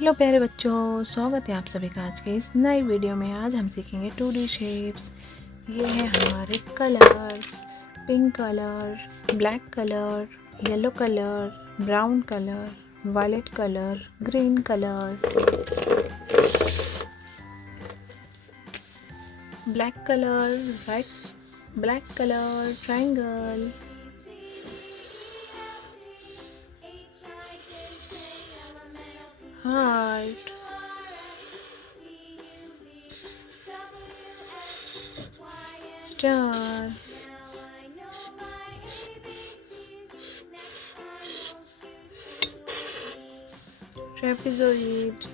Hello प्यारे बच्चों, स्वागत है आप सभी का आज के इस नई वीडियो में। आज हम सीखेंगे 2D शेप्स। ये है हमारे colours, pink colour, black colour, yellow colour, brown colour, violet colour, green colour, black colour, black colour, triangle, heart, star, trapezoid,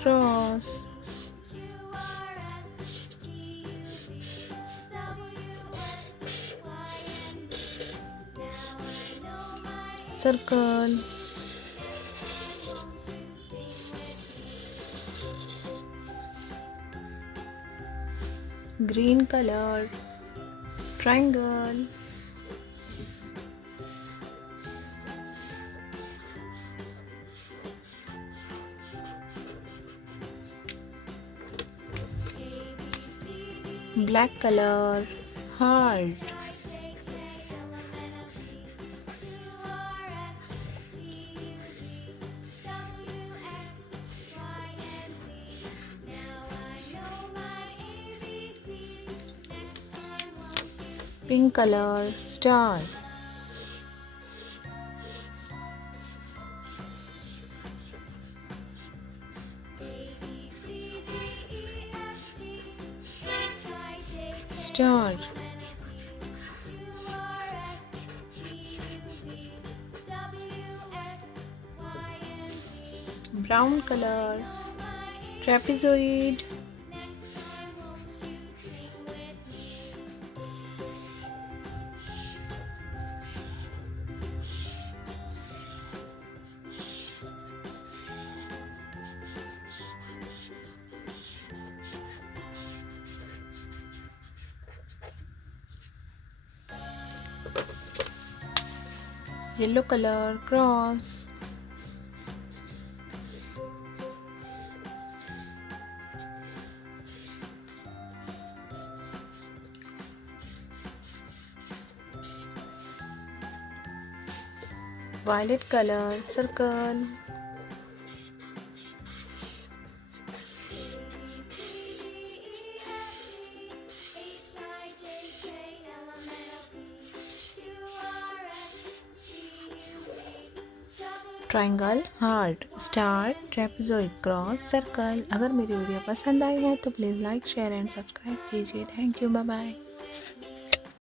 cross, circle, green color, triangle, black color, heart, pink color, star, star, brown color, trapezoid, yellow color, cross, violet color, circle, triangle, heart, star, trapezoid, cross, circle. अगर मेरी video पसंद आई है तो please like, share and subscribe कीजिए। Thank you, bye bye.